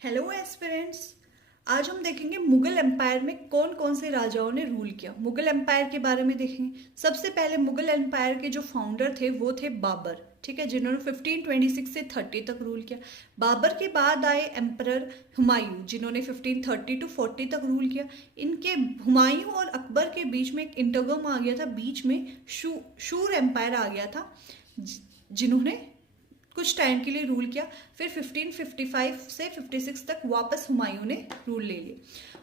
Hello aspirants. आज हम देखेंगे मुगल एम्पायर में कौन कौन से राजाओं ने रूल किया। मुगल एम्पायर के बारे में देखेंगे। सबसे पहले मुगल एम्पायर के जो फाउंडर थे वो थे बाबर, ठीक है, जिन्होंने 1526 से 30 तक रूल किया। बाबर के बाद आए एम्परर हुमायूं, जिन्होंने 1530 टू 40 तक रूल किया। इनके हुमायूं और अकबर के बीच में एक इंटरगम आ गया था, बीच में शूर एम्पायर आ गया था, जिन्होंने कुछ टाइम के लिए रूल किया। फिर 1555 से 56 तक वापस हुमायूं ने रूल ले लिया।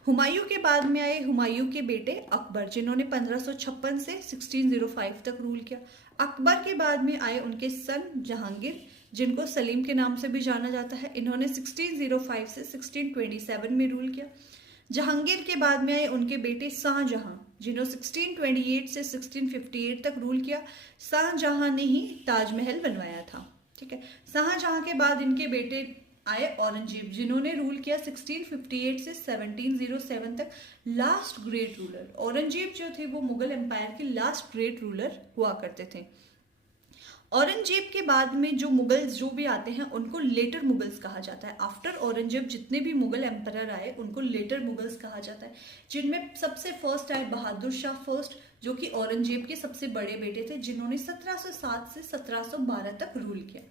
हुमायूं के बाद में आए हुमायूं के बेटे अकबर, जिन्होंने 1556 से 1605 तक रूल किया। अकबर के बाद में आए उनके सन जहांगीर, जिनको सलीम के नाम से भी जाना जाता है। इन्होंने 1605 से 1627 में रूल किया। जहांगीर के बाद में आए उनके बेटे शाहजहां, जिन्होंने 1628 से 1658 तक रूल किया। शाहजहां ने ही ताजमहल बनवाया था, ठीक है। शाहजहां के बाद इनके बेटे आए औरंगजेब, जिन्होंने रूल किया 1658 से 1707 तक। लास्ट ग्रेट रूलर औरंगजेब जो थे वो मुगल एम्पायर के लास्ट ग्रेट रूलर हुआ करते थे। औरंगजेब के बाद में जो मुगल्स जो भी आते हैं उनको लेटर मुगल्स कहा जाता है। आफ्टर औरंगजेब जितने भी मुगल एम्परर आए उनको लेटर मुगल्स कहा जाता है, जिनमें सबसे फर्स्ट आए बहादुर शाह फर्स्ट, जो कि औरंगजेब के सबसे बड़े बेटे थे, जिन्होंने 1707 से 1712 तक रूल किया।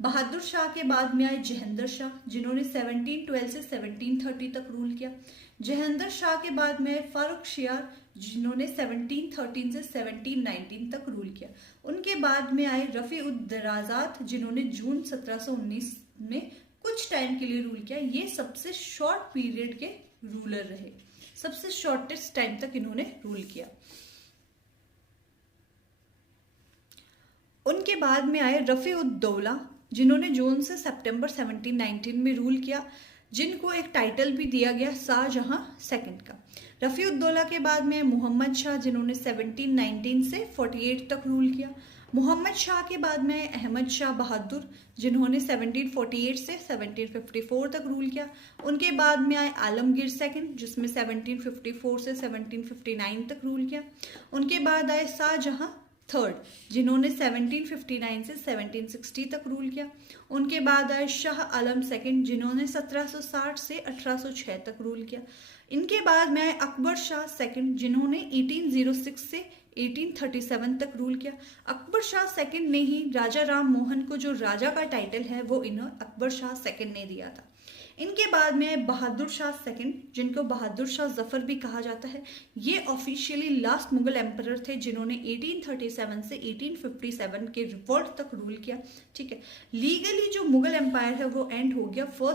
बहादुर शाह के बाद में आए जहेंद्र शाह, जिन्होंने 1712 से 1730 तक रूल किया। जहेंद्र शाह के बाद में आए फारूक शियार, जिन्होंने 1713 से 1719 तक रूल किया। उनके बाद में आए रफी उद दराजात, जिन्होंने जून 1719 में कुछ टाइम के लिए रूल किया। ये सबसे शॉर्ट पीरियड के रूलर रहे, सबसे शॉर्टेस्ट टाइम तक इन्होंने रूल किया। उनके बाद में आए रफी उद दौला, जिन्होंने जून से सितंबर 1719 में रूल किया, जिनको एक टाइटल भी दिया गया शाहजहां सेकंड का। रफी उद दौला के बाद में मोहम्मद शाह, जिन्होंने 1719 से 48 तक रूल किया। मोहम्मद शाह के बाद में आए अहमद शाह बहादुर, जिन्होंने 1748 से 1754 तक रूल किया। उनके बाद में आए आलमगीर सेकंड, जिसमें 1754 से 1759 तक रूल किया। उनके बाद आए शाहजहां थर्ड, जिन्होंने 1759 से 1760 तक रूल किया। उनके बाद आए शाह आलम सेकंड, जिन्होंने 1760 से 1806 तक रूल किया। इनके बाद में आए अकबर शाह सेकंड, जिन्होंने 1806 से 1837 तक रूल किया। अकबर शाह सेकंड ने ही राजा राम मोहन को जो राजा का टाइटल है वो इन्हें अकबर शाह सेकंड ने दिया था। इनके बाद में आए बहादुर शाह सेकंड, जिनको बहादुर शाह जफर भी कहा जाता है। ये ऑफिशियली लास्ट मुगल एम्परर थे, जिन्होंने 1837 से 1857 के रिवॉल्ट तक रूल किया, ठीक है। लीगली जो मुगल एम्पायर है वो एंड हो गया फर्स्ट